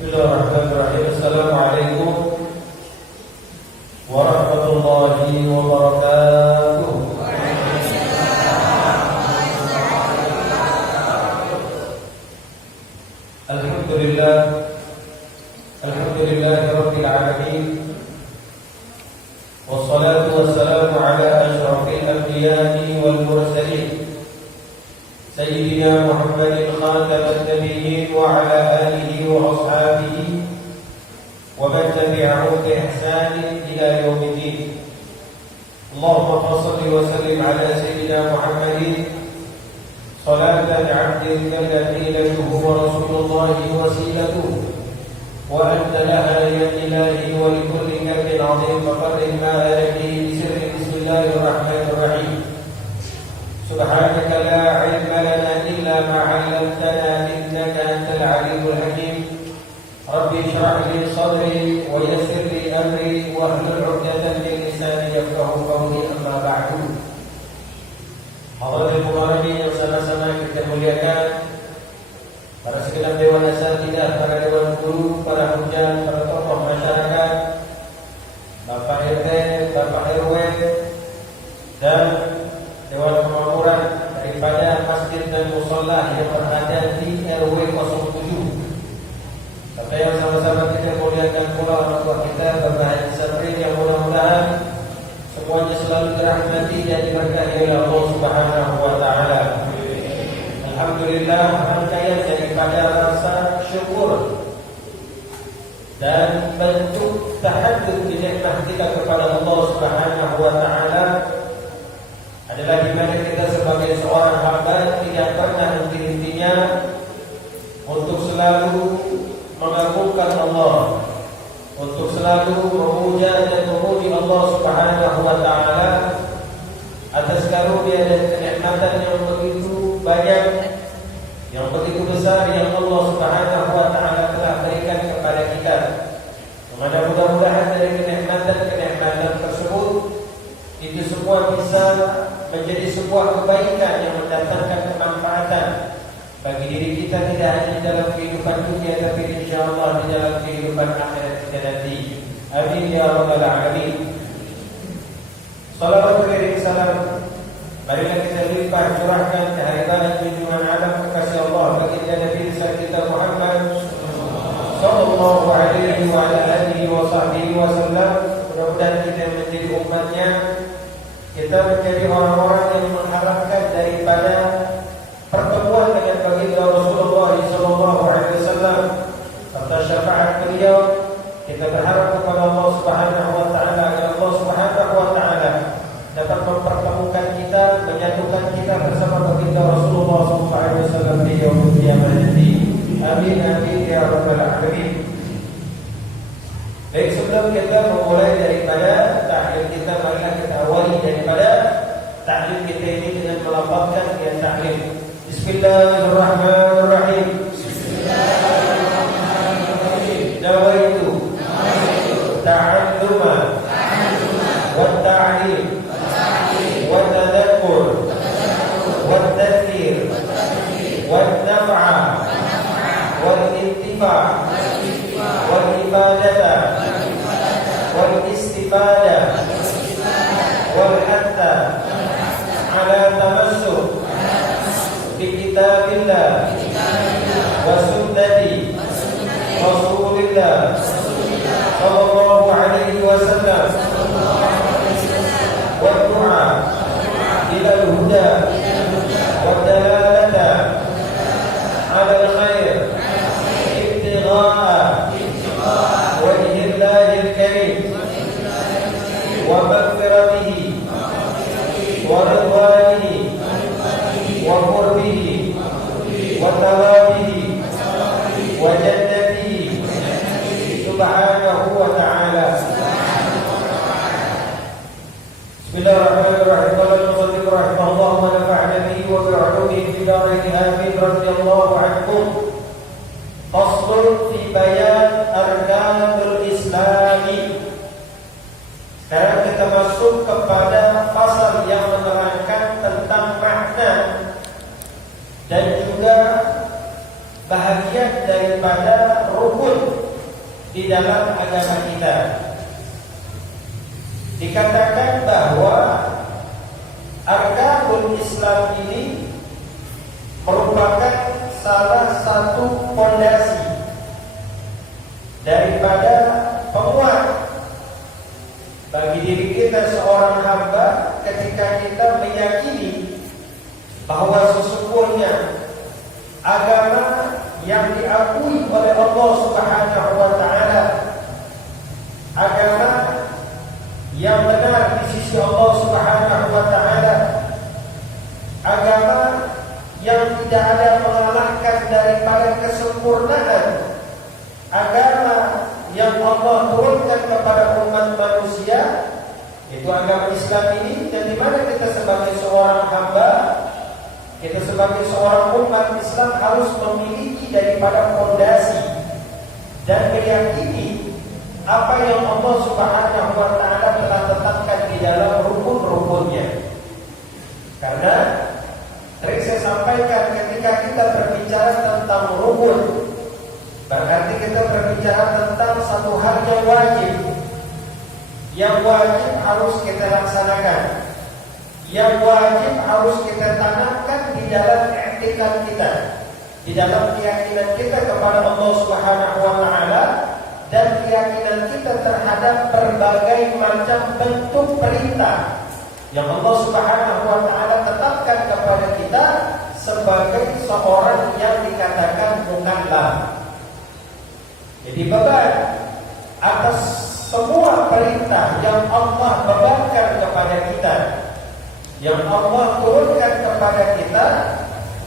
Bismillahirrahmanirrahim. Assalamualaikum warahmatullahi wabarakatuh. Alhamdulillah, alhamdulillahi rabbil alamin. Wassalatu wassalamu ala asyrafil anbiya'i wal mursalin Sayyidina Muhammadin khataman nabiyyin wa ala alihi wa ashabihi wa man tabi'ahum bi ihsanin ila yaumiddin. Allahumma shalli wa sallim ala sayyidina Muhammadin salatan 'abdin ladhilatuhu wa rasulullahi wasilatuhu wa anta laha ya ilahi wa likulli kabin 'azim faqadim ma alaihi bi sirri bismillahirrahmanirrahim. Subhanaka la ilma lana illa ma 'allamtana innaka antal 'alimul hakim. Rabbi shrah li sadri wa yassir li amri wa hlul 'uqdatam min lisani yafqahu qawli, amma ba'du. Hadirin mukarramin yang sama-sama kita muliakan, para segenap dewan asatidzah, para dewan guru, para hujan, para tokoh masyarakat, Bapak RT, Bapak RW, dan Dewan Kemakmuran daripada masjid dan mushola yang berada di RW 07. Serta yang sama-sama kita muliakan pula orang tua kita, Bapak Haji Sabri, yang mudah-mudahan semuanya selalu dirahmati dan diberkahi oleh Allah Subhanahu wa taala. Alhamdulillah, rangkaian daripada rasa syukur dan bentuk tahajud nikmat kita kepada Allah Subhanahu wa taala adalah di mana kita sebagai seorang hamba tidak pernah henti-hentinya untuk selalu mengagungkan Allah, untuk selalu memuja dan memuji Allah Subhanahu wa taala atas karunia dan kenikmatan yang begitu banyak, yang begitu besar yang Allah Subhanahu wa taala telah berikan kepada kita. Mudah-mudahan dari kenikmatan-kenikmatan tersebut itu semua bisa menjadi sebuah kebaikan yang mendatangkan kemanfaatan bagi diri kita, tidak hanya dalam kehidupan dunia, tapi insyaallah di dalam kehidupan akhirat kita nanti. Amin ya rabbal alamin. Salawat kirim salam marilah kita limpah curahkan kehadiran junjungan alam kekasih Allah baginda Nabi kita Muhammad sallallahu alaihi wa ala alihi wa sahbihi wasallam. Mudah-mudahan kita menjadi umatnya, kita menjadi orang-orang yang mengharapkan daripada pertemuan dengan baginda Rasulullah sallallahu alaihi wasallam serta syafaat beliau. Kita berharap kepada Allah Subhanahu wa taala agar Allah Subhanahu wa taala dapat mempertemukan kita, menyatukan kita bersama baginda Rasulullah sallallahu alaihi wasallam di yaumul qiyamah nanti. Amin amin ya rabbal alamin. Baik, sebelum kita memulai daripada tahlil kita, marilah kita awali daripada tahlil kita ini dengan melafazkan ya tahlil. Bismillahirrahmanirrahim. Bismillahirrahmanirrahim. Nawaitu ta'alluma wa ta'lim wa tadakkur wa tadhkir wa naf'a wal intifa' wal ibadata wal istifada wal hatta ala tamassuk bi kitabillah wa sunnati Rasulillah sallallahu alaihi wasallam wa du'a ila al-huda wa dalalata ala al-khair ibtigha'a wajhi Allahil karim wa maghfiratihi wa ridwanihi wa qurbihi wa thawabihi wa jannatihi subhanahu wa ta'ala. Bismillahirrahmanirrahim. Qala al-musannif rahimahullah wa nafa'ana bihi wa bi'ulumihi fid darain amin radhiyallahu anhum. Faslun fi bayan arkanul islami. Sekarang kita masuk kepada fasal yang menerangkan tentang makna dan juga bahagian daripada rukun di dalam agama kita. Dikatakan bahwa arkanul Islam ini merupakan salah satu fondasi daripada penguat bagi diri kita seorang hamba ketika kita meyakini bahwa sesungguhnya agama yang diakui oleh Allah Subhanahu wa taala, agama yang benar di sisi Allah Subhanahu wa taala, agama yang tidak ada mengalahkan daripada kesempurnaan, agama yang Allah turunkan kepada umat manusia, itu agama Islam ini. Dan di mana kita sebagai seorang hamba, kita sebagai seorang umat Islam harus memiliki daripada fondasi dan meyakini apa yang Allah Subhanahu wa taala telah tetapkan di dalam rukun-rukunnya. Karena tadi saya sampaikan, ketika kita berbicara tentang rukun, berarti kita berbicara tentang satu hal yang wajib harus kita laksanakan, yang wajib harus kita tanamkan di dalam i'tikad kita, di dalam keyakinan kita kepada Allah Subhanahu wa taala, dan keyakinan kita terhadap berbagai macam bentuk perintah yang Allah Subhanahu wa taala tetapkan kepada kita sebagai seorang yang dikatakan mukallaf. Jadi beban atas semua perintah yang Allah bebankan kepada kita, yang Allah turunkan kepada kita,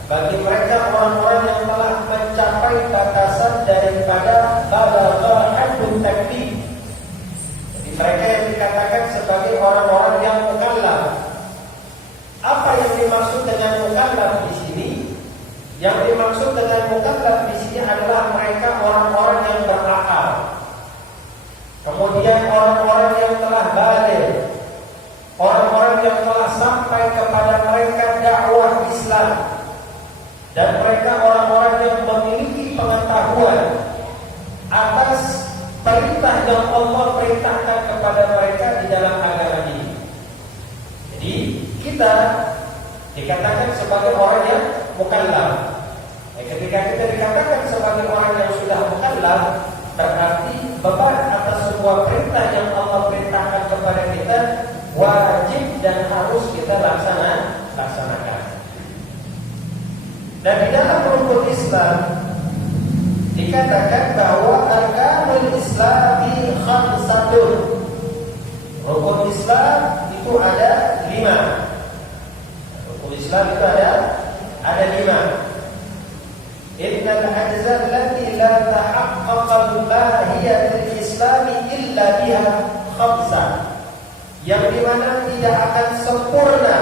bagi mereka orang-orang yang telah mencapai batasan daripada balagha haddut taklif. Jadi mereka yang dikatakan sebagai orang-orang yang mukallaf. Apa yang dimaksud dengan mukallaf di sini? Yang dimaksud dengan mukallaf di sini adalah mereka orang-orang yang berakal. Kemudian orang-orang yang telah baligh, orang-orang yang telah sampai kepada mereka dakwah Islam, dan mereka orang-orang yang memiliki pengetahuan atas perintah yang Allah perintahkan kepada mereka di dalam agama ini. Jadi kita dikatakan sebagai orang yang mukallaf. Ketika kita dikatakan sebagai orang yang sudah mukallaf, berarti beban atas sebuah perintah yang Allah perintahkan kepada kita wajib dan harus kita laksanakan. Dan di dalam rukun Islam dikatakan bahwa arkanul Islami khamsatun. Rukun Islam itu ada 5. Rukun Islam itu ada 5. Innal ajza allati la tahaqqaqa mahiyatul Islam illa biha khamsah. Yang dimana tidak akan sempurna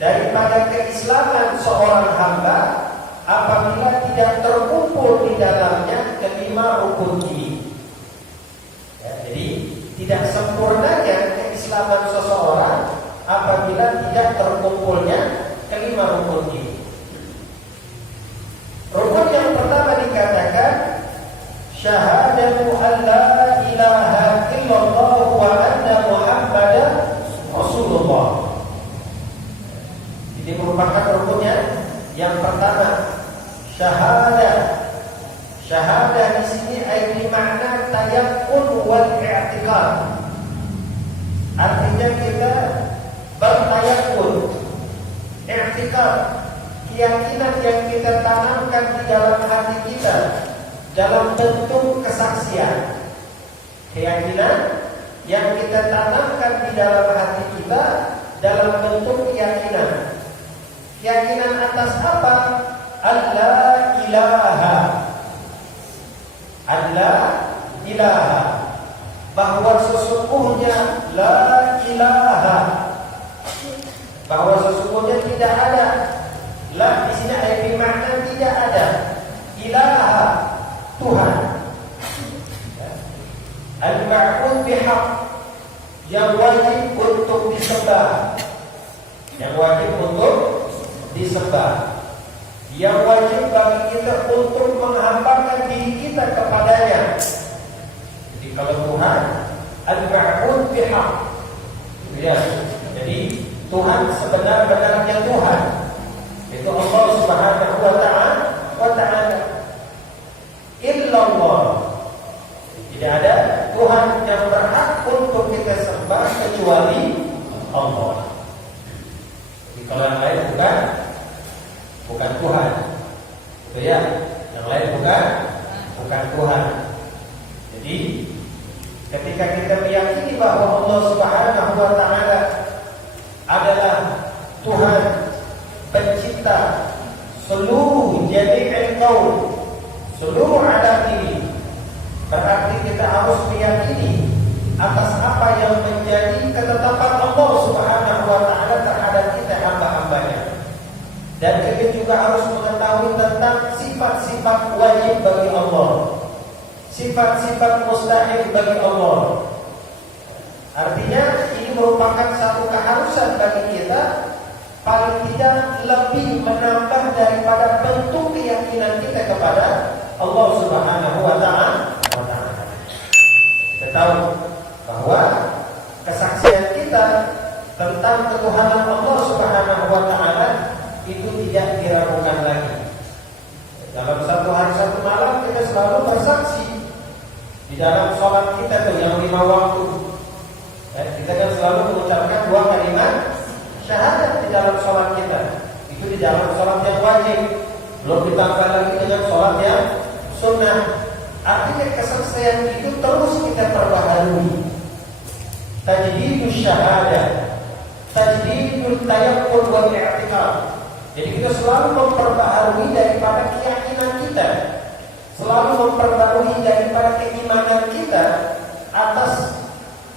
daripada keislaman seorang hamba apabila tidak terkumpul di dalamnya kelima rukun ini. Ya, jadi tidak sempurnanya keislaman seseorang apabila tidak terkumpulnya kelima rukun ini. Rukun yang pertama dikatakan syahadatu an la ilaha illallah wa anna Muhammadan Rasulullah. Ini merupakan rukunnya yang pertama, syahadah. Syahadah di sini ai makna tayaqqun wal i'tiqad. Artinya kita bertayaqqun, i'tiqad, keyakinan yang kita tanamkan di dalam hati kita dalam bentuk kesaksian. Keyakinan yang kita tanamkan di dalam hati kita dalam bentuk keyakinan. Keyakinan atas apa? Allah ilaha. Allah ilaha. Bahwa sesungguhnya la ilaha. Bahwa sesungguhnya tidak ada. La di sini ayat bermakna tidak ada. Ilaha, Tuhan. Al-ma'bud bihaq, yang wajib untuk disembah. Yang wajib untuk disembah, yang wajib bagi kita untuk kecuali Allah. Jadi kalau yang lain bukan Tuhan, gitu ya. Yang lain bukan Tuhan. Jadi ketika kita meyakini bahwa Allah Subhanahu wa taala adalah Tuhan pencipta seluruh jami'il kaun, seluruh alam ini, berarti kita harus meyakini atas apa yang menjadi ketetapan Allah Subhanahu wa taala terhadap kita hamba-hambanya. Dan kita juga harus mengetahui tentang sifat-sifat wajib bagi Allah, sifat-sifat mustahil bagi Allah. Artinya ini merupakan satu keharusan bagi kita, paling tidak lebih menambah daripada bentuk keyakinan kita kepada Allah Subhanahu wa taala. Kita tahu bahwa kesaksian kita tentang ketuhanan Allah Subhanahu wa taala itu tidak diragukan lagi. Dalam satu hari satu malam kita selalu bersaksi di dalam sholat kita tuh yang 5 waktu. Kita kan selalu mengucapkan 2 kalimat syahadat di dalam sholat kita. Itu di dalam sholat yang wajib. Belum ditambah lagi dengan sholat yang sunnah. Artinya kesaksian itu terus kita perbaharui. Tajdidus syahadat, tajdidul tayaqqun wal i'tiqad. Jadi kita selalu memperbaharui daripada keyakinan kita, selalu memperbaharui daripada keimanan kita atas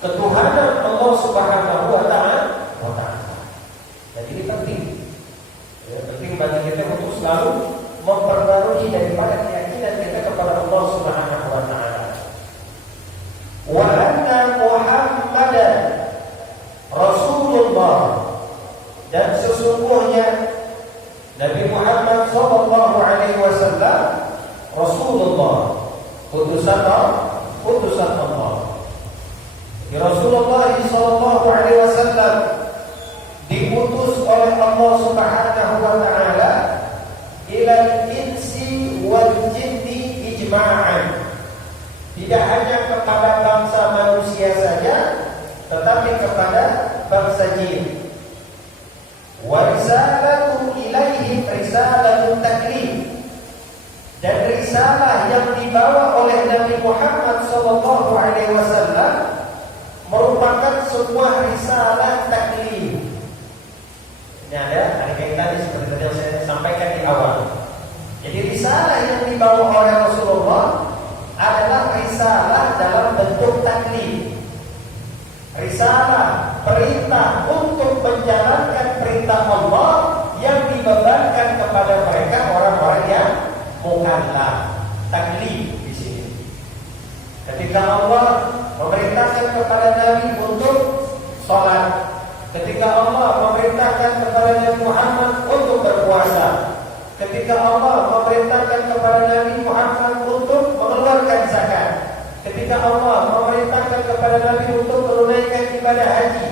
ketuhanan Allah Subhanahu wa taala. Jadi ini penting. Penting bagi kita untuk selalu memperbarui daripada keyakinan kita kepada Allah Subhanahu wa taala. Wa anna Muhammadan Rasulullah, dan sesungguhnya Nabi Muhammad sallallahu alaihi wasallam Rasulullah, utusan Allah. Rasulullah sallallahu alaihi wasallam diutus oleh Allah Subhanahu wa taala ilal insi wal jinni ijma'an. Tidak hanya kepada bangsa manusia saja, tetapi kepada bangsa jin. Wa risalatu ilaihi risalatun taklif. Dan risalah yang dibawa oleh Nabi Muhammad sallallahu alaihi wasallam merupakan sebuah risalah taklif. Ini ada kaitannya seperti tadi yang saya sampaikan di awal. Jadi risalah yang dibawa oleh Rasulullah adalah risalah dalam bentuk taklif. Risalah perintah untuk menjalankan perintah Allah yang dibebankan kepada mereka orang-orang yang mukallaf. Taklif di sini. Ketika Allah memerintahkan kepada Nabi untuk sholat, ketika Allah memerintahkan kepada Nabi Muhammad untuk berpuasa, ketika Allah memerintahkan kepada Nabi Muhammad untuk mengeluarkan zakat, ketika Allah memerintahkan kepada Nabi untuk menunaikan ibadah haji,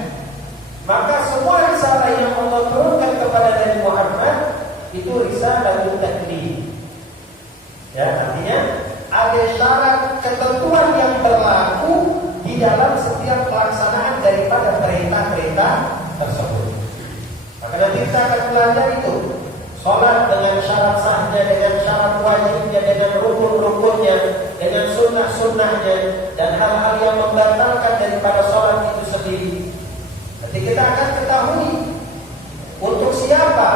maka semua risalah yang Allah turunkan kepada Nabi Muhammad itu risalah taklif. Ya, artinya ada syarat ketentuan yang berlaku di dalam setiap pelaksanaan daripada perintah-perintah tersebut. Maka nanti kita akan belajar itu sholat dengan syarat sahnya, dengan syarat wajibnya, dengan rukun-rukunnya, dengan sunnah-sunnahnya, dan hal-hal yang membatalkan daripada sholat itu sendiri. Nanti kita akan ketahui untuk siapa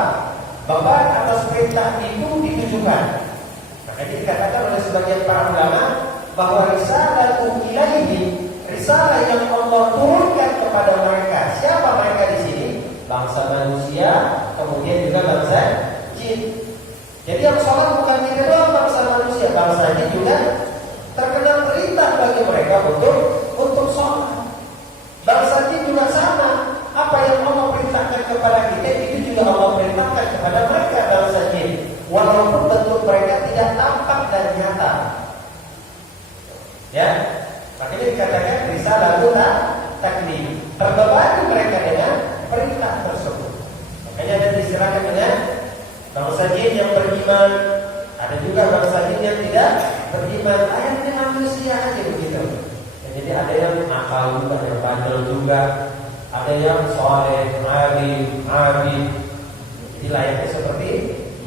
beban atas perintah itu ditujukan. Makanya dikatakan oleh sebagian para ulama bahwa risalah ilaihi, risalah yang Allah turunkan kepada mereka. Siapa mereka di sini? Bangsa manusia, kemudian juga bangsa jin. Jadi yang sholat bukan tidak doang bangsa manusia, bangsa jin juga terkena perintah bagi mereka untuk sholat. Bangsa jin juga sama. Apa yang Allah perintahkan kepada kita itu juga Allah perintahkan kepada mereka bangsa jin, walaupun bentuk mereka tidak tampak dan nyata. Ya, makanya dikatakan risalah taklif, terbebani mereka dengan perintah tersebut. Makanya ada diistilahkan dengan bangsa jin yang beriman, ada juga bangsa jin yang tidak beriman. Ayatnya manusia aja begitu. Ya, jadi ada yang nakal juga, ada yang bandel juga. ada yang soleh, alim, abid. Jadi layaknya seperti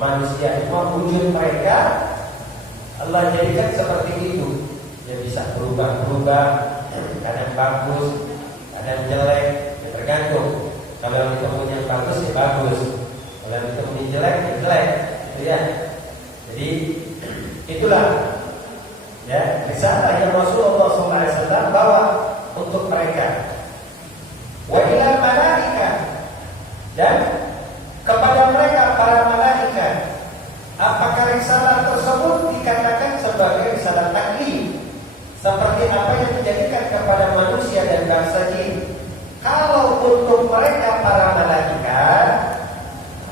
manusia. Cuma wujud mereka Allah jadikan seperti itu. Dia bisa berubah-ubah, kadang bagus, kadang jelek, ya tergantung. Kalau yang ketemu yang bagus ya bagus, kalau yang ketemu yang jelek ya jelek, gitu ya. Jadi itulah ya risalah yang Rasulullah SAW bawa untuk mereka. Wa ila malaika, dan kepada mereka para malaikat. Apakah risalah tersebut dikatakan sebagai risalah taklif seperti apa yang dijadikan kepada manusia dan bangsa jin? Kalau untuk mereka para malaikat,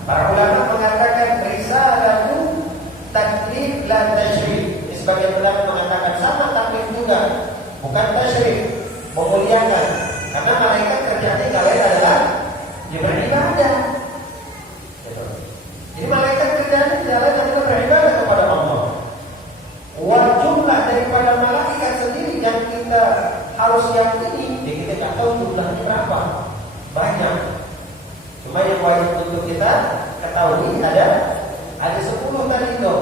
para ulama mengatakan risalah itu taklif dan tasyrif. Sebagian ulama mengatakan sama taklif juga, bukan tasyrif, memuliakan. Karena malaikat kerjanya kalian adalah beribadah. Jadi malaikat kerjanya adalah beribadah kepada Allah. Jumlah daripada malaikat sendiri yang kita harus yakini, kita tidak tahu jumlahnya berapa, banyak. Cuma yang wajib untuk kita ketahui ada 10 tadi itu.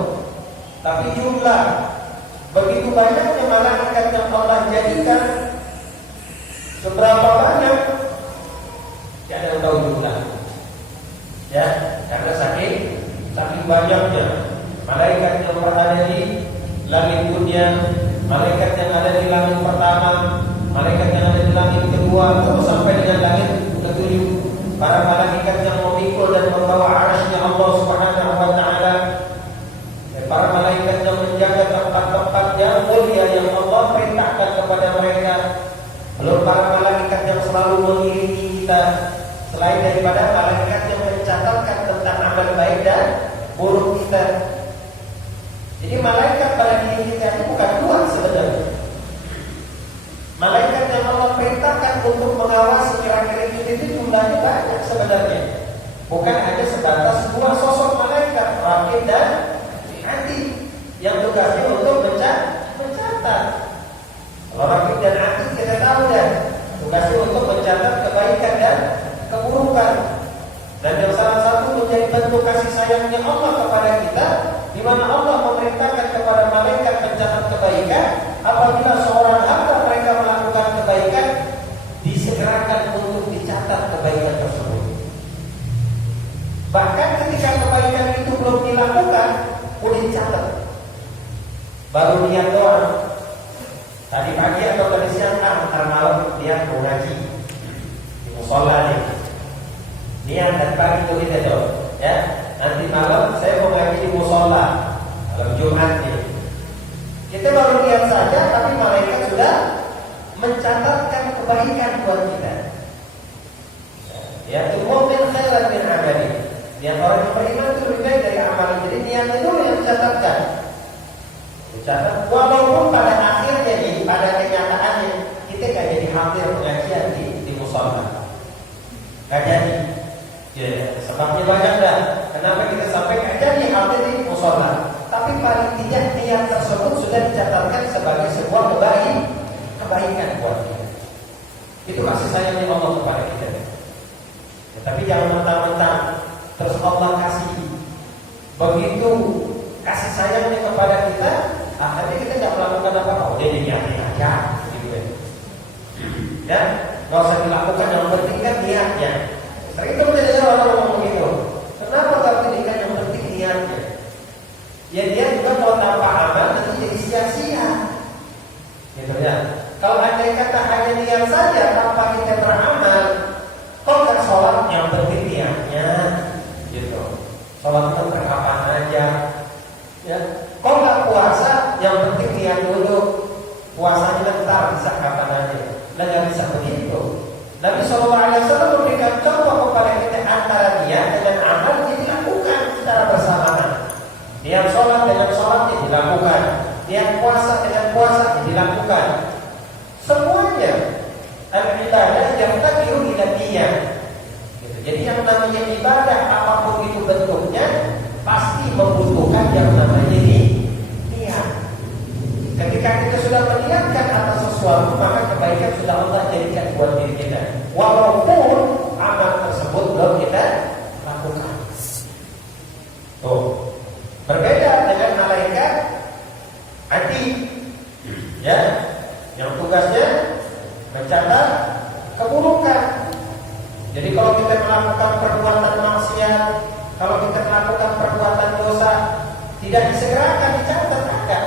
Tapi jumlah begitu banyaknya malaikat yang Allah jadikan, seberapa banyak tidak ada yang tahu jumlah. Ya, karena saking banyaknya malaikat yang berada di langit dunia, malaikat yang ada di langit pertama, malaikat yang ada di langit kedua, terus sampai dengan langit ketujuh. Para malaikat yang memikul dan membawa arasy-Nya Allah Subhanahu wa taala. Para malaikat yang menjaga tempat-tempat yang mulia yang Allah perintahkan kepada mereka. Belum para malaikat yang selalu mengiringi kita, selain daripada malaikat yang mencatatkan tentang amal baik dan buruk kita. Jadi malaikat pada diri kita itu bukan dua sebenarnya. Malaikat yang Allah perintahkan untuk mengawasi kira-kira kita itu jumlahnya banyak sebenarnya. Bukan hanya sebatas dua sosok malaikat, Raqib dan Atid, yang tugasnya untuk mencatat. Kalau Raqib dan Atid kita tahu dan tugasnya untuk mencatat kebaikan dan keburukan. Dan yang salah satu menjadi bentuk kasih sayangnya Allah kepada kita, di mana Allah memerintahkan kepada malaikat mencatat kebaikan. Apabila seorang hamba mereka melakukan kebaikan, disegerakan untuk dicatat kebaikan tersebut. Bahkan ketika kebaikan itu belum dilakukan, udah dicatat. Baru niat doang. Tadi pagi atau tadi siang, ntar malam niat mau ngaji di musola nih. Niat dan pagi itu kita dong, ya. Nanti malam saya mau ngaji di musola, malam Jumat nih. Kita baru lihat saja, tapi malaikat sudah mencatatkan kebaikan buat kita. Ya, mu'min khairan min amali. Niat orang yang beriman itu lebih baik dari amal. Jadi niatnya dulu yang dicatatkan. Dicatat, walaupun pada akhirnya nih, pada kenyataannya kita gak jadi hadir pengajian di musola. Gak jadi. Ya, sebabnya banyak dah. Kenapa kita sampai gak jadi hadir di musola? Tapi paling tidak niat tersebut sudah dicatatkan sebagai sebuah kebaikan buat kita. Itu kasih sayangnya Allah kepada kita. Ya, tapi jangan mentang-mentang terus Allah kasih begitu kasih sayangnya kepada kita, akhirnya kita tidak melakukan apa-apa. Jadi niatin aja, gitu kan? Ya, nggak usah dilakukan, yang penting kan niatnya. Sering itu kita dengar orang ngomong begitu. Kenapa nggak pendidikan, yang penting niatnya? Ya dia juga kalau tanpa amal nanti jadi sia-sia. Gitu ya. Kalau andai kata hanya niat saja tanpa kita beramal, kok nggak sholat, yang penting niatnya, gitu. Sholat itu kapan aja, ya. Kok nggak puasa, yang penting niat dulu. Puasanya ntar bisa kapan aja. Dan nggak bisa begitu. Nabi SAW memberikan contoh kepada kita antara niat dengan amal yang dilakukan secara bersamaan. Niat sholat dengan sholatnya dilakukan, niat puasa dengan puasa dilakukan. Semuanya ibadah yang takiru ila niat. Jadi yang namanya ibadah apapun itu bentuknya pasti membutuhkan yang namanya niat. Ketika kita sudah meniatkan atas sesuatu, maka kebaikan sudah Allah jadikan buat diri kita. Walaupun Hati, ya, yang tugasnya mencatat keburukan. Jadi kalau kita melakukan perbuatan maksiat, kalau kita melakukan perbuatan dosa, tidak disegerakan dicatat, enggak.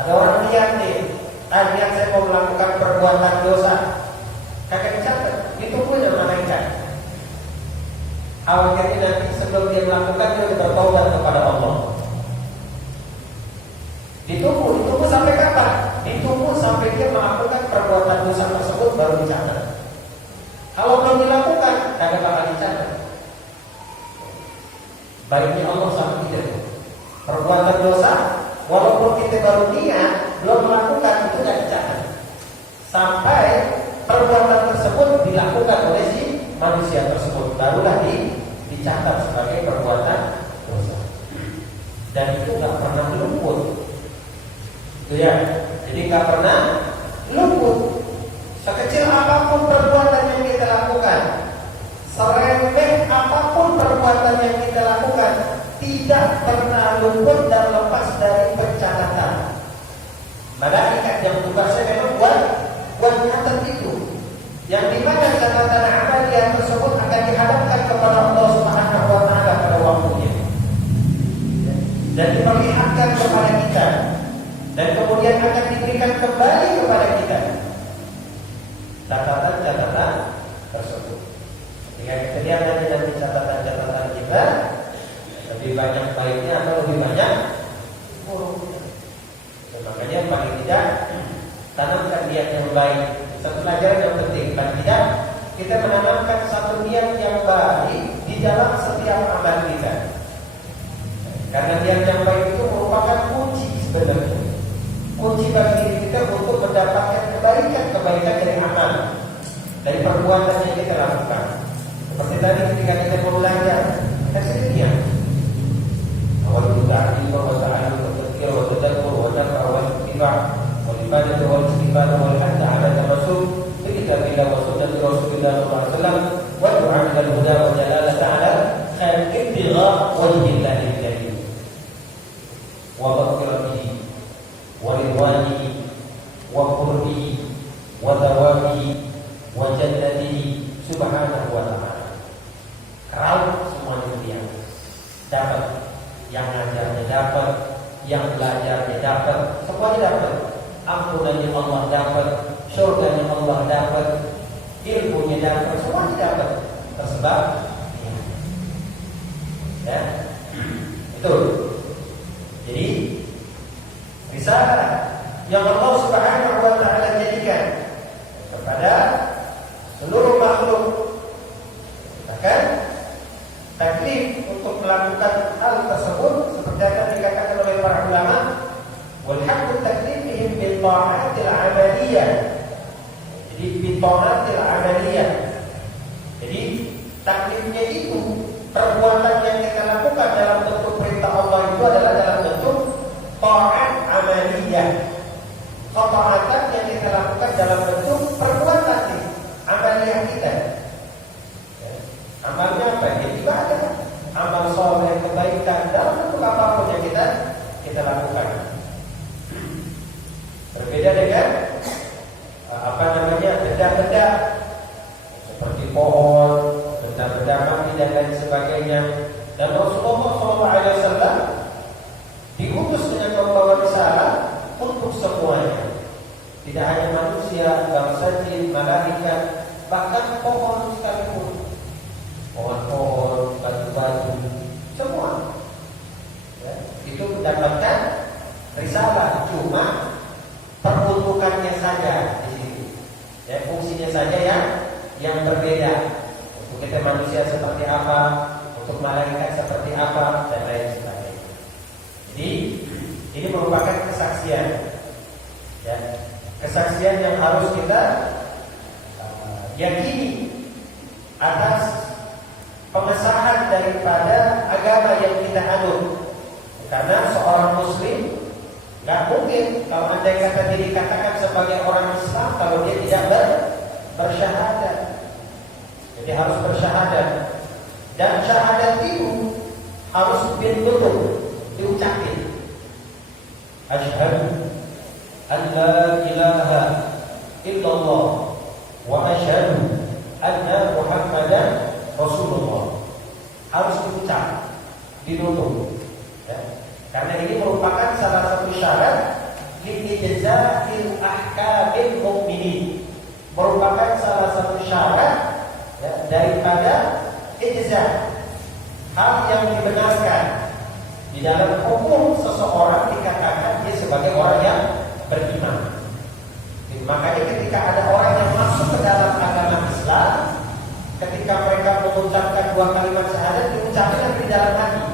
Ada orang lihat nih, lihat saya mau melakukan perbuatan dosa, kagak dicatat, ditunggu oleh malaikat. Awalnya nanti sebelum dia melakukan dia bertaubat kepada Allah. Ditunggu sampai kapan? Ditunggu sampai dia melakukan perbuatan dosa tersebut baru dicatat. Kalau belum dilakukan, kagak bakal dicatat. Baiknya Allah sama kita. Perbuatan dosa, walaupun kita baru niat, belum melakukan, itu tidak dicatat. Sampai perbuatan tersebut dilakukan oleh si manusia tersebut, barulah dicatat sebagai perbuatan dosa. Dan itu nggak pernah luput. Itu ya. Jadi nggak pernah luput. Sekecil apapun perbuatan yang kita lakukan, seremeh apapun perbuatan yang kita lakukan, tidak pernah luput dan lepas dari pencatatan. Malaikat yang tugasnya memang buat nyatet itu, yang dimana catatan amalia tersebut akan dihadapkan kepada Allah Subhanahu wa Ta'ala pada waktunya, dan diperlihatkan kepada kita, dan kemudian akan diberikan kembali kepada kita catatan-catatan tersebut. Jika kita lihat nanti catatan-catatan kita, lebih banyak baiknya atau lebih banyak buruknya. Makanya paling tidak tanamkan niat yang baik. Satu pelajaran yang penting, paling tidak kita menanamkan satu niat yang baik di dalam setiap amal kita. Karena niat yang baik itu merupakan kunci sebenarnya. Kunci bagi diri kita untuk mendapatkan kebaikan dari amal, dari perbuatan yang kita lakukan. Seperti tadi ketika kita mau belajar, kita sedikit awal ta'lim wa ta'allum wa tadhkir wa tadabur wa nafa wa ittiba' wa ibadah wa istighfar wa al-hadd 'ala tamassul bi kitabillah wa sunnati Rasulillah sallallahu alaihi wasallam wa du'a ila al-huda wa jalala ta'ala khair ibtigha wajhillahi al-karim wa barakatihi wa ridwanihi wa qurbihi wa thawabihi wa jannatihi subhanahu wa ta'ala. Kalau semuanya dia dapat, yang ngajarnya dapat, yang belajarnya dapat, semuanya dapat. Ampunannya Allah dapat, surganya Allah dapat, ilmunya dapat, semuanya dapat. Tersebab ya. Itu. Jadi risalah yang Allah Subhanahu wa Ta'ala jadikan kepada seluruh makhluk, akan taklif untuk melakukan hal tersebut seperti yang dikatakan oleh para ulama, wal haqqu taklifihim bil ta'atil amaliyah. Jadi bil ta'atil amaliyah. Jadi taklifnya itu perbuatan yang kita lakukan dalam bentuk perintah Allah itu adalah dalam bentuk ta'at amaliyah. Ketaatan yang kita lakukan dalam bentuk perbuatan amaliyah kita. Amalnya apa? Ya ibadah, amal soleh, kebaikan dalam bentuk apapun yang kita lakukan. Berbeda dengan benda-benda seperti pohon, benda-benda mati dan lain sebagainya. Dan Rasulullah SAW diutus dengan membawa risalah untuk semuanya. Tidak hanya manusia, bangsa jin, malaikat, bahkan pohon sekalipun. Pohon-pohon, batu-batu, semua ya, itu mendapatkan risalah, cuma peruntukannya saja di situ. Ya, fungsinya saja yang berbeda. Untuk kita manusia seperti apa, untuk malaikat seperti apa, dan lain sebagainya. Jadi ini merupakan kesaksian, ya, kesaksian yang harus kita yakini atas pengesahan daripada agama yang kita anut. Karena seorang muslim gak mungkin kalau andai kata dia dikatakan sebagai orang Islam kalau dia tidak bersyahadat. Jadi harus bersyahadat. Dan syahadat itu harus betul diucapin. asyhadu an la ilaha illallah wa asyhadu anna Muhammadan Rasulullah. Harus diucap, ditutup. Ya. Karena ini merupakan salah satu syarat lijaza'il ahkamil mukminin. Merupakan salah satu syarat ya, daripada ijza, hal yang dibenarkan di dalam hukum seseorang dikatakan dia sebagai orang yang beriman. Makanya ketika ada orang yang masuk ke dalam agama Islam, ketika mereka mengucapkan dua kalimat syahadat, diucapkan di dalam hati.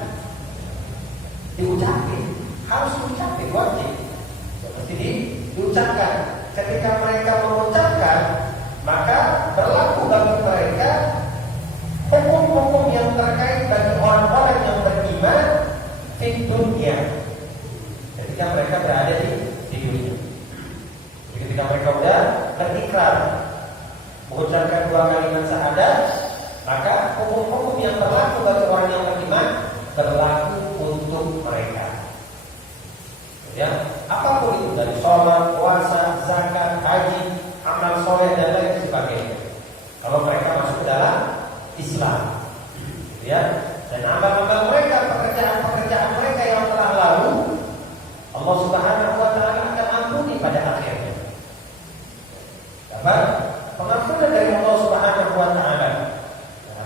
Diucapkan, harus diucapkan, wajib. Seperti ini diucapkan. Ketika mereka mengucapkan, maka berlaku bagi mereka hukum-hukum yang terkait bagi orang-orang yang beriman di dunia. Ketika mereka berada di dunia. Ketika mereka sudah berikrar mengucapkan dua kalimat syahadat, maka hukum-hukum yang berlaku bagi orang yang beriman berlaku untuk mereka. Ya, apapun itu dari sholat, puasa, zakat, haji, amal soleh dan lain sebagainya. Kalau mereka masuk dalam Islam, ya, dan amal-amal mereka, pekerjaan-pekerjaan mereka yang telah lalu, Allah Subhanahu wa Ta'ala akan ampuni pada akhirnya. Dapat pengampunan dari Allah Subhanahu wa Ta'ala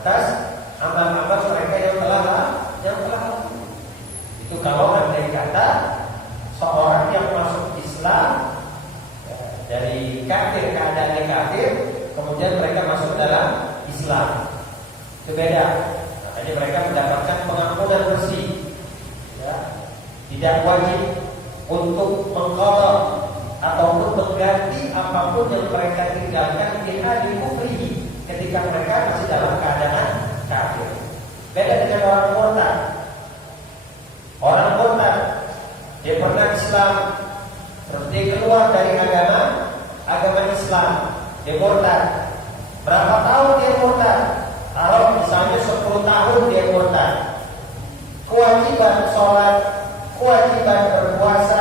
atas amal-amal mereka yang telah lalu. Itu kalau andai kata seorang yang masuk Islam dari kafir, keadaannya kafir, kemudian mereka masuk dalam Islam, itu beda. Makanya mereka mendapatkan pengampunan bersih, ya. Tidak wajib untuk mengqadha ataupun mengganti apapun yang mereka tinggalkan di hali kufri ketika mereka masih dalam keadaan kafir. Beda dengan orang murtad. Orang murtad, dia pernah Islam, terus dia keluar dari agama Islam, dia murtad. Berapa tahun dia murtad? Kalau misalnya 10 tahun dia murtad, kewajiban sholat, kewajiban berpuasa,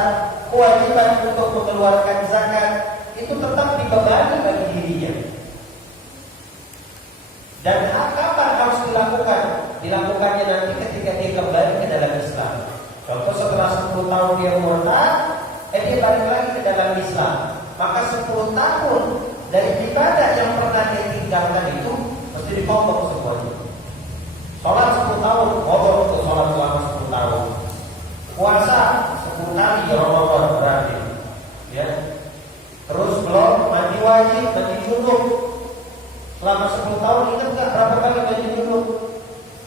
kewajiban untuk mengeluarkan zakat itu tetap dibebani bagi dirinya. Dan kapan harus dilakukan? Dilakukannya nanti ketika dia kembali ke dalam Islam. Contoh setelah 10 tahun dia murtad, dia balik lagi ke dalam Islam. Maka 10 tahun dari ibadah yang pernah dia tinggalkan itu mesti dipotong semuanya. Sholat 10 tahun, potong untuk sholat selama 10 tahun. Puasa 10 kali Ramadan berarti, ya. Terus belum mandi wajib, mandi junub. Selama 10 tahun ingat nggak berapa kali mandi junub?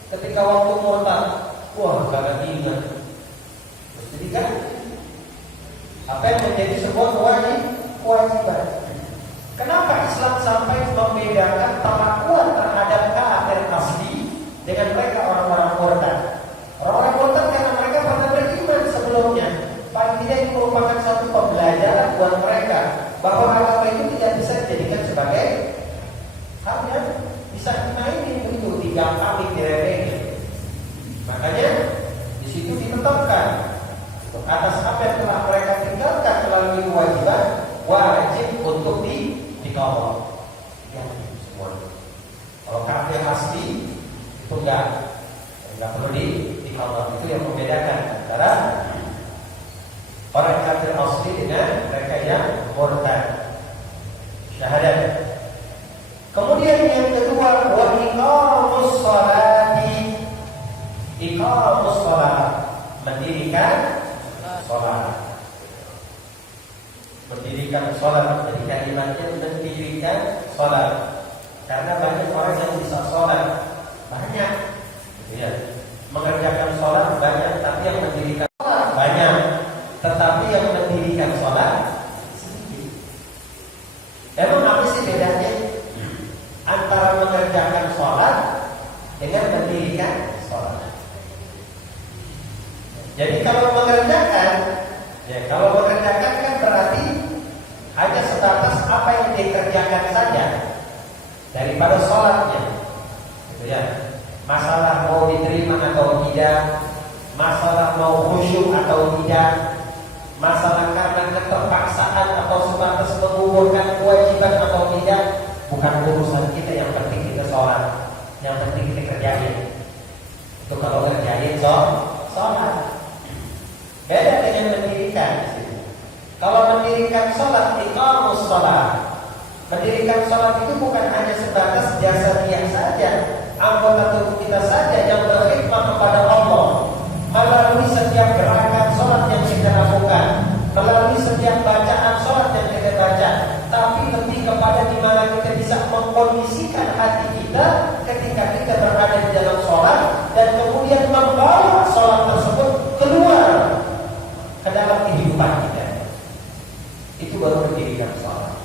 Ketika waktu murtad, wah kagak ingat. Jadi kan apa yang menjadi sebuah kewajiban. Kenapa Islam sampai membedakan perlakuan terhadap kafir asli dengan mereka orang-orang murtad? Orang-orang murtad karena mereka pernah beriman sebelumnya. Paling tidak ini merupakan satu pembelajaran buat mereka bahwa agama itu tidak bisa dijadikan sebagai hal yang bisa dimainin begitu, digampangin, diremehin. Makanya di situ ditetapkan atas apa yang telah mereka tinggalkan melalui kewajiban wajib untuk dikawal. Ya, semua. Kalau kafir asli itu enggak perlu dikawal. Itu yang membedakan antara orang kafir asli dengan mereka yang murtad. Syahadat. Kemudian yang kedua, wa iqamus sholati. Iqamus sholat, mendirikan sholat. Mendirikan sholat, jadi kalimatnya mendirikan sholat. Karena banyak orang yang bisa sholat, banyak, ya. Mengerjakan sholat banyak, tapi yang mendirikan sholat banyak, tetapi yang mendirikan sholat sedikit. Emang apa sih bedanya antara mengerjakan sholat dengan mendirikan sholat? Jadi kalau mengerjakan kan berarti hanya sebatas apa yang dikerjakan saja daripada sholatnya, gitu ya. Masalah mau diterima atau tidak, masalah mau khusyuk atau tidak, Masalah karena keterpaksaan atau sebatas menggugurkan kewajiban atau tidak, bukan urusan kita. Yang penting kita sholat, yang penting kita kerjain. Itu kalau kerjain sholat. Beda dengan mendirikan. Kalau mendirikan sholat, iqamus sholat. Mendirikan sholat itu bukan hanya sebatas jasa dia saja, anggota tubuh kita saja yang berkhidmat kepada Allah melalui setiap gerakan sholat yang kita lakukan, melalui setiap bacaan sholat yang kita baca, tapi lebih kepada di mana kita bisa mengkondisikan hati kita ketika kita berada di dalam sholat dan kemudian membawa sholat tersebut keluar ke dalam kehidupan kita. Itu baru mendirikan sholat.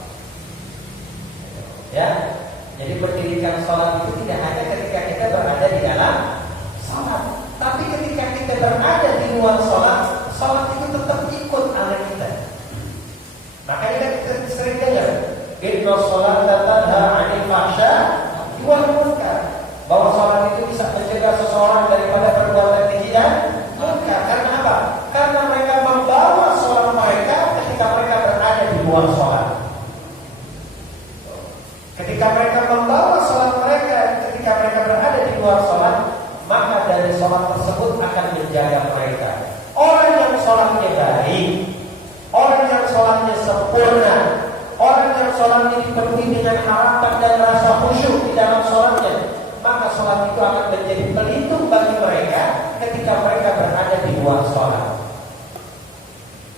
Ya, jadi mendirikan sholat itu tidak hanya ketika kita berada di dalam sholat, tapi ketika kita berada di luar sholat, sholat itu tetap ikut ala kita. Makanya kita sering dengar, inna sholata tanha 'anil fahsya wal munkar, bahwa sholat itu bisa mencegah seseorang daripada perbuatan keji dan munkar. Karena apa? Karena mereka membawa sholat mereka ketika mereka berada di luar sholat. Ketika mereka membawa sholat mereka ketika mereka berada di luar sholat, maka dari sholat tersebut akan menjaga mereka. Orang yang sholatnya baik, orang yang sholatnya sempurna, orang yang sholatnya dipenuhi dengan harapan dan rasa khusyuk di dalam sholatnya, maka sholat itu akan menjadi pelindung bagi mereka ketika mereka berada di luar sholat.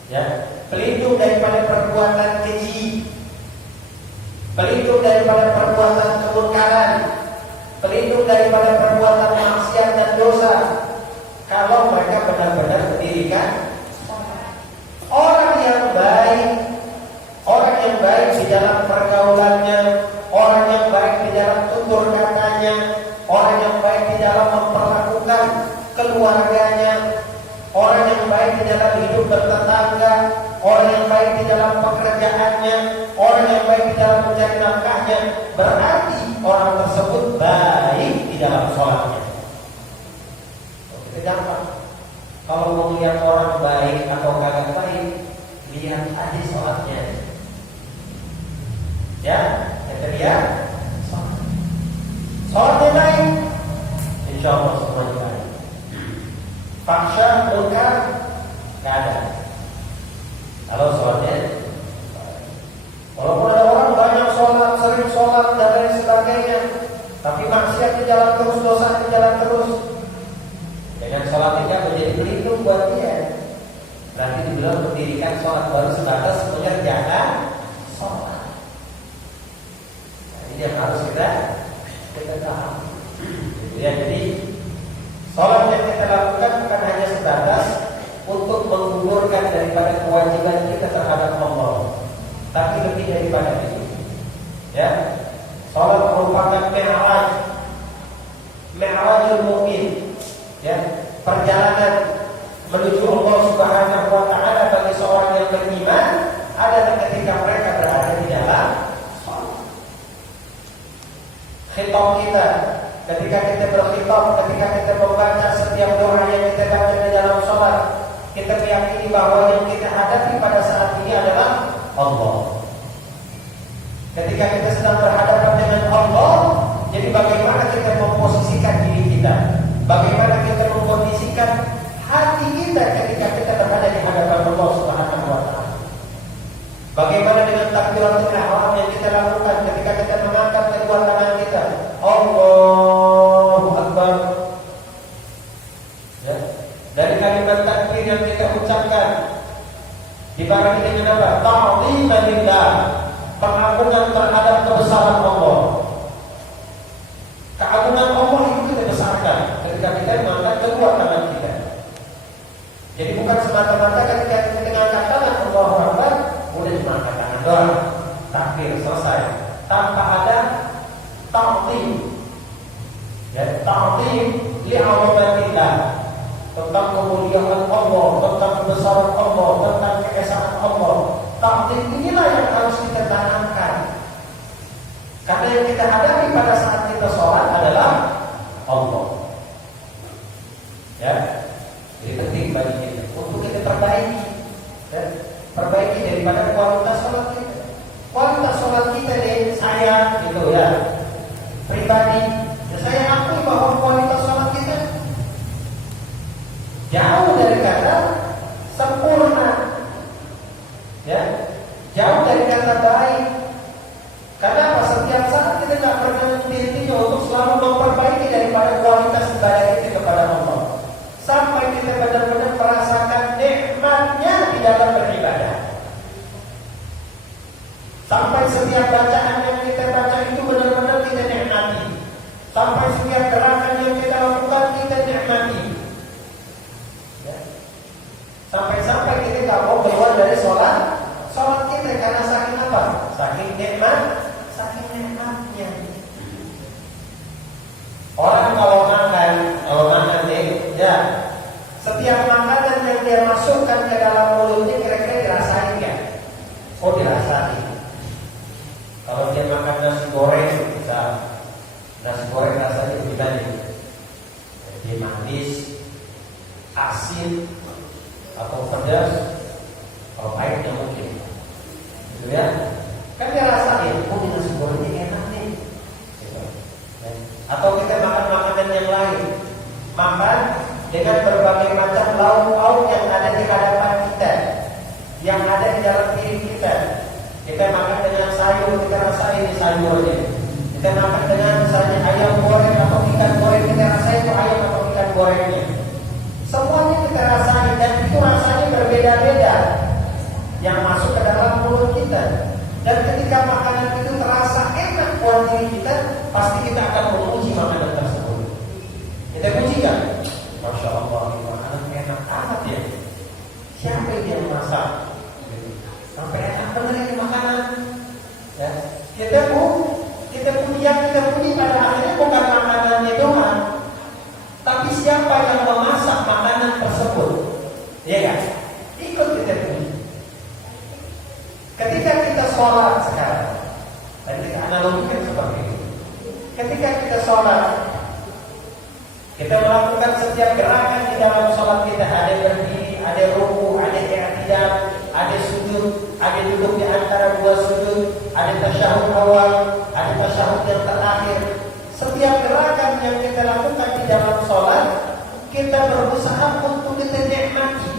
Ya, pelindung daripada perbuatan keji, pelindung daripada perbuatan kemungkaran, pelindung daripada perbuatan maksiat dan dosa. Kalau mereka benar-benar mendirikan orang yang baik di dalam pergaulannya, orang yang baik di dalam tutur katanya, orang yang baik di dalam memperlakukan keluarganya, orang yang baik di dalam hidup bertetangga, orang yang baik di dalam pekerjaannya, orang yang baik di dalam mencari nafkahnya, berarti orang tersebut baik di dalam sholatnya. Kita gampang. Kalau mau lihat orang baik atau kagak baik, lihat aja sholatnya. Ya, kita lihat sholatnya baik, insya Allah semuanya baik. Fahsya, munkar, nggak ada. Kalau sholatnya, walaupun ada orang banyak sholat, sering sholat dan lain sebagainya, tapi maksiat di jalan terus, dosa di jalan terus, dengan sholat tidak menjadi pelindung buat dia. Berarti dibilang mendirikan sholat baru sebatas mengerjakan sholat. Ini yang harus kita paham. Ya, jadi sholat yang kita lakukan bukan hanya sebatas untuk menggugurkan daripada kewajiban kita terhadap Allah, tapi lebih daripada itu. Ya, salat merupakan mi'rajul mukmin. Ya, perjalanan menuju Allah Subhanahu wa taala bagi seorang yang beriman adalah ketika mereka berada di dalam salat. Khitab kita, ketika kita berkhitab, ketika kita membaca setiap doa yang kita baca di dalam salat, kita meyakini bahwa yang kita hadapi pada saat ini adalah Allah. Ketika kita sedang berhadapan dengan Allah, jadi bagaimana kita memposisikan diri kita, bagaimana kita memkondisikan hati kita ketika kita berada di hadapan Allah Subhanahu wa taala. Bagaimana dengan takbiratul ihram yang kita lakukan ketika kita mengangkat kedua tangan kita, Allahu Akbar. Ya. Dari kalimat takbir yang kita ucapkan dibarengi dengan apa? Ta'ziman lillah, pengagungan terhadap kebesaran Allah. Keagungan Allah itu kita besarkan ketika kita mengangkat kedua tangan kita. Jadi bukan semata-mata ketika kita mengangkat tangan Allahu Akbar, kemudian cuma angkat tangan doang, takbir selesai, tanpa ada ta'zim. Ya, ta'zim li'azamatillah, tentang kemuliaan Allah, tentang kebesaran Allah, tentang keesaan Allah. Ta'zim inilah yang harus kita tanamkan. Karena yang kita hadapi pada saat kita sholat adalah Allah. Ya, jadi penting bagi kita untuk kita perbaiki. Ya. perbaiki daripada kualitas sholat kita. Kualitas sholat kita nih, saya gitu ya, pribadi, ya saya akui bahwa kualitas sholat kita jauh dari kata sempurna, ya, jauh dari kata baik. Karena apa? Setiap saat kita tidak pernah henti-hentinya untuk selalu memperbaiki daripada kualitas ibadah kita kepada Allah, sampai kita benar-benar merasakan nikmatnya di dalam beribadah. Sampai setiap bacaan yang kita baca itu benar-benar kita nikmati. Sampai setiap gerakan yang kita lakukan kita nikmati. Ya. Sampai-sampai kita tidak mau keluar dari sholat kita karena saking apa? Saking nikmatnya. Orang kalau makan nih, ya, setiap makanan yang dia masukkan ke dalam mulutnya kira-kira dirasain ya? Oh, dirasain. Kalau dia makan nasi goreng, bisa nasi goreng rasanya gimana nih? Dia manis, asin, atau pedas, kalau pahitnya mungkin, gitu ya? Kan dia rasain, oh ini nasi gorengnya enak nih. Atau kita makan makanan yang lain, makan dengan berbagai macam lauk-lauk yang ada di hadapan kita, yang ada di dalam diri kita. Kita makan dengan sayur, kita rasain di sayurnya. Kita makan dengan misalnya ayam goreng atau ikan goreng, kita rasain itu ayam atau ikan gorengnya. Semuanya kita rasain dan itu rasanya berbeda-beda yang masuk ke dalam mulut kita. Dan ketika makanan itu terasa enak buat diri kita, pasti kita akan memuji makanan tersebut. Kita puji kan? Masya Allah, ini makanan enak amat ya. Siapa yang masak? Sampai enak benar ini makanan. Ya, kita puji pada akhirnya bukan makanannya doang, tapi siapa yang memasak makanan tersebut. Iya kan? Ikut kita puji. Ketika kita sholat sekarang, dan kita analogikan seperti itu. Ketika kita sholat, kita melakukan setiap gerakan di dalam sholat kita. Ada berdiri, ada ruku, ada i'tidal, ada sujud, ada duduk di antara dua sujud, ada tasyahud awal, ada tasyahud yang terakhir. Setiap gerakan yang kita lakukan di dalam sholat, kita berusaha untuk kita nikmati.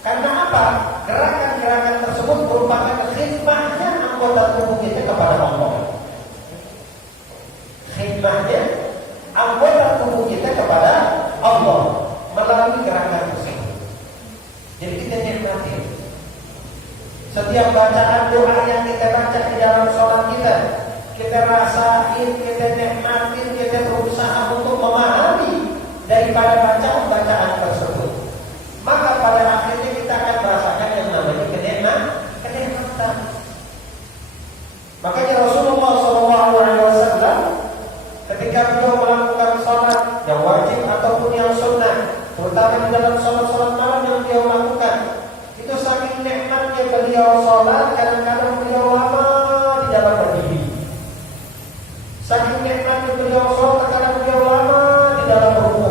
Karena apa? Gerakan-gerakan tersebut merupakan khidmahnya anggota tubuh kita kepada Allah. Khidmahnya anggota tubuh kita kepada Allah melalui gerakan tersebut. Jadi kita nikmati. Setiap bacaan doa yang kita baca di dalam sholat kita rasain, kita nikmatin, kita berusaha untuk memahami daripada bacaan-bacaan tersebut. Maka pada akhirnya kita akan merasakan yang namanya kenikmatan. Makanya Rasulullah SAW ketika beliau melakukan sholat yang wajib ataupun yang sunnah, terutama di dalam sholat-sholat malam yang beliau lakukan, itu saking nikmatnya beliau sholat, kadang-kadang beliau lama di dalam berdiri. Saking nikmatnya beliau sholat, terkadang beliau lama di dalam ruku.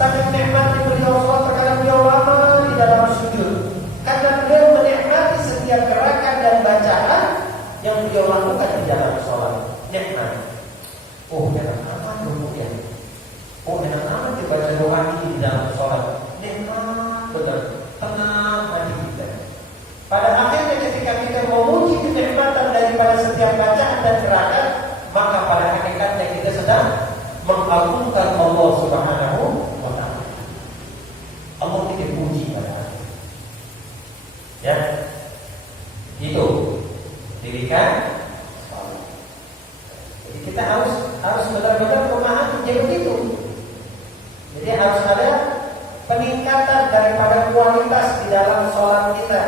Saking nikmatnya beliau sholat, terkadang beliau lama di dalam sujud. Karena beliau menikmati setiap gerakan dan bacaan yang beliau lakukan di dalam sholat. Nikmat. Oh, enak amat rukunya. Oh, enak amat dibaca doa ini di dalam sholat. Nikmat benar. Tenang hati kita. Pada akhirnya ketika kita memuji kenikmatan daripada setiap bacaan dan gerakan, maka pada hakikatnya kita sedang mengagungkan Allah Subhanahu wa ta'ala. Allah kita puji pada akhirnya. Ya, itu dirikan. Jadi kita harus benar-benar memahami jadi begitu. Jadi harus ada peningkatan daripada kualitas di dalam sholat kita.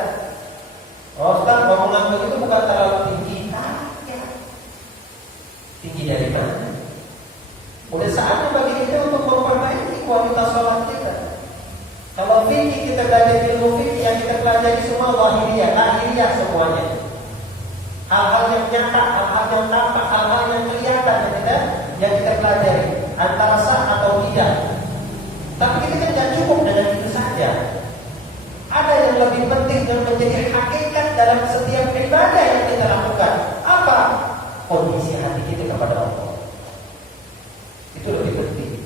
Oh, Ustaz, ngomongan begitu bukan terlalu tinggi. Ya. Tinggi dari mana? Udah saatnya bagi kita untuk memperbaiki kualitas sholat kita. Kalau fikih kita belajar ilmu fikih yang kita pelajari semua lahiriah semuanya. Hal-hal yang nyata, hal-hal yang tampak, hal-hal yang kelihatan yang kita pelajari antara sah atau tidak. Tapi kita kan tidak cukup dengan itu saja. Ada yang lebih penting dan dalam setiap ibadah yang kita lakukan. Apa? Kondisi hati kita kepada Allah. Itu lebih penting.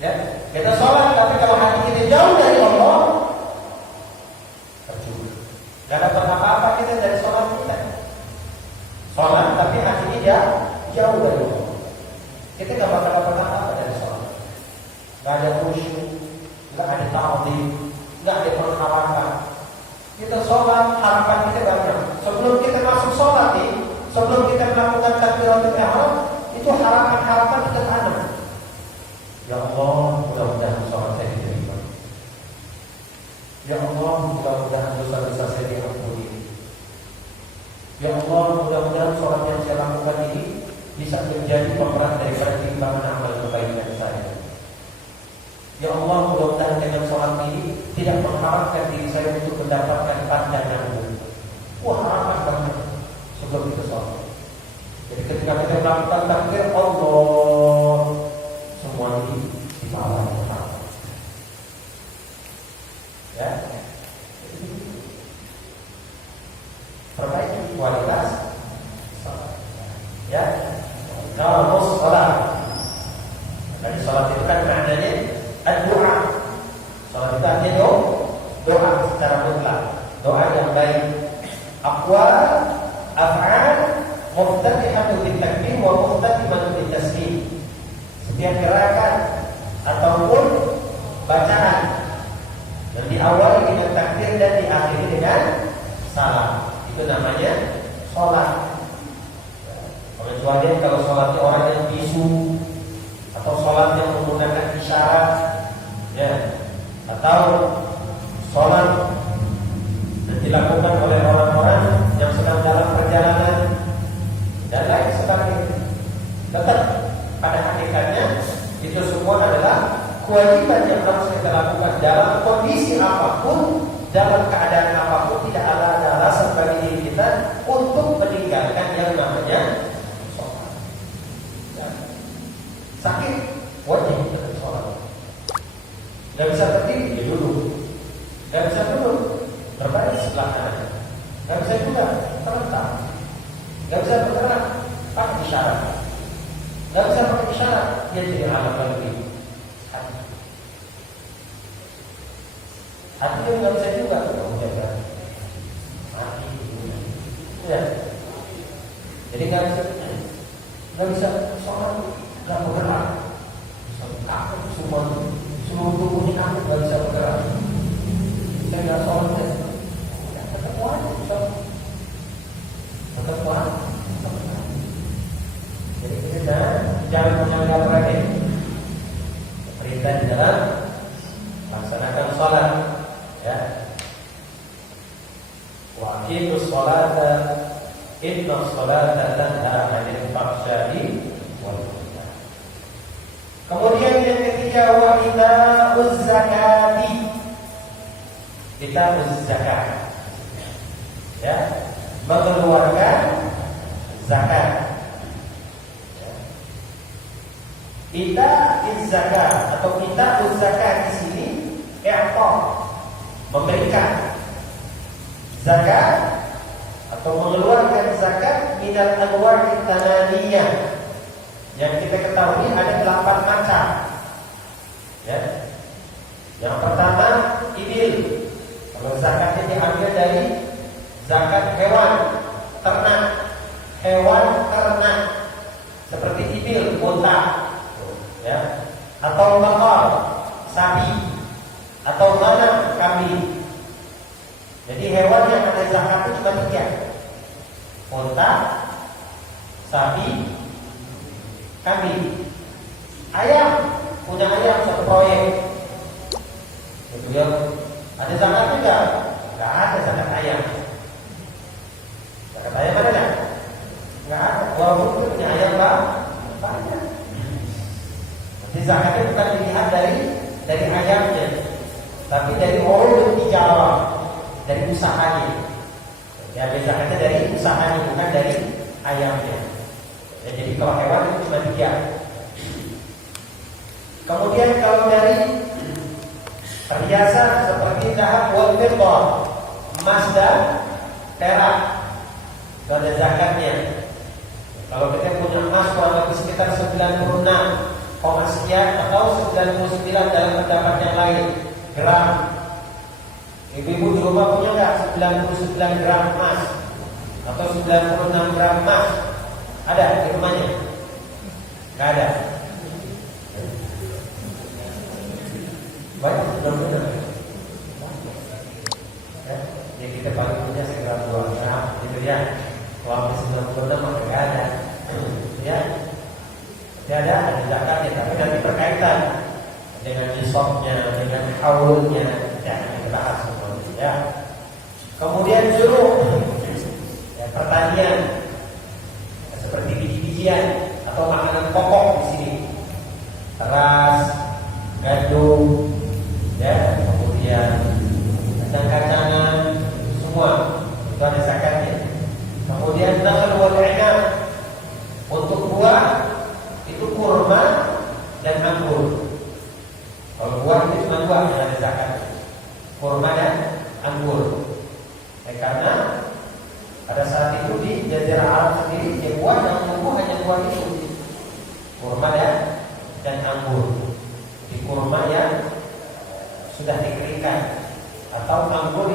Ya, kita sholat tapi kalau hati kita jauh dari Allah, percuma. Gak dapat apa-apa kita dari sholat kita. Sholat tapi hatinya jauh dari Allah. Kita gak bakal dapat apa-apa dari sholat. Gak ada khusyuk, gak ada ta'zim, gak ada pengharapan. Kita sholat, harapan kita banyak. Sebelum kita masuk sholat nih, sebelum kita melakukan takbiratul ihram, itu harapan-harapan kita tanam. Ya Allah, mudah-mudahan sholat saya diterima. Ya Allah, mudah-mudahan dosa-dosa saya diampuni. Ya Allah, mudah-mudahan sholat yang saya lakukan ini bisa menjadi pemeran daripada timbangan amal kebaikan saya. Ya Allah, mudah-mudahan dengan sholat ini tidak mengharapkan diri saya untuk mendapatkan pandangan-Mu. Wah, harapan banget sebelum kita sholat. Jadi ketika kita melakukan takbir Allah, semua ini di bawah Allah. Ya, perbaiki kualitas sholat. Ya, kalau sholat, dari sholat itu kan maknanya doa. Sholat itu artinya doa secara mutlak, doa yang baik, aqwal, af'al, muftatihatun bitakbir wa muftatihatun bitaslim. Setiap gerakan ataupun bacaan yang diawali dengan takbir dan diakhiri dengan salam, itu namanya sholat. Kecuali kalau sholatnya orang yang bisu atau sholat yang menggunakan isyarat, ya, atau sholat yang dilakukan oleh orang-orang yang sedang dalam perjalanan dan lain sebagainya. Tetap pada hakikatnya itu semua adalah kewajiban yang harus kita lakukan dalam kondisi apapun, dalam keadaan apapun. Tidak ada alasan bagi diri kita untuk meninggalkan yang namanya sholat. Ya. Sakit, wajib kita sholat. Gak bisa berdiri, ya duduk. Gak bisa duduk, berbalik sebelah kanan. Gak bisa juga terletak. Gak bisa bergerak, pakai isyarat. Gak bisa pakai isyarat, dia jadi alat lagi. Hati dia gak bisa juga, menjaga hati. Ya. Jadi gak bisa sholat, gak bergerak. Aku semua seluruh tubuhnya aku gak bisa bergerak. Saya gak sholat, tetap wajib sholat. Tetap wajib. Jadi kita jangan menganggap remeh perintah di dalam laksanakan sholat. Ya. Wa aqimus sholata inna sholata tanha 'anil fahsya'i wal munkar. Kemudian yang ketiga, wa ita'uz zakati. Ita'uz zakat. Ya, mengeluarkan zakat. Ita'uz zakat atau ita'uz zakat di sini i'ta, memberikan zakat atau mengeluarkan zakat minal anwar tananiyah. Yang kita ketahui ada 8 macam. Ya. Yang pertama ibil. Kalau zakatnya diambil dari zakat hewan ternak, seperti ibil, unta, ya, atau bakar, sapi, atau ghanam, kambing. Jadi hewan yang ada zakat itu cuma 3: unta, sapi, kambing. Ayam, punya ayam satu proyek. Itu ya. Ada zakat juga? Enggak ada zakat ayam. Zakat ayam ada enggak? Enggak ada. Walaupun itu punya ayam banyak. Jadi zakatnya bukan dilihat dari ayamnya, tapi dari orang tijarah, dari usahanya. Ya, zakatnya dari usahanya, bukan dari ayamnya. Ya, jadi kalau hewan itu cuma 3. Kemudian kalau dari perhiasan seperti zahab wal fiddah, emas dan perak, itu ada zakatnya. Kalau kita punya emas kurang lebih sekitar 96, sekian atau 99 dalam pendapat yang lain gram. Ibu-ibu di rumah punya nggak 99 gram emas atau 96 gram emas? Ada di rumahnya? Nggak ada. Banyak benar-benar. Ya kita paling punya sekitar 2 gram, gitu ya. Kalau 96 maka nggak ada. Ya. Tidak ada zakatnya, tapi nanti berkaitan dengan nisabnya, dengan haulnya, ya kita bahas semuanya. Ya. Kemudian juru, ya, pertanian, ya, seperti biji-bijian atau makanan pokok di sini, beras, gandum, ya, kemudian kacang-kacangan, semua itu ada zakatnya. Kemudian nakhl wal inab, untuk buah itu kurma dan anggur. Kalau buah itu cuma 2 yang ada zakat, kurma dan anggur. Karena pada saat itu di Jazirah Arab sendiri, ya buah dan tumbuh hanya 2 itu, kurma dan anggur. Di kurma yang sudah dikeringkan atau anggur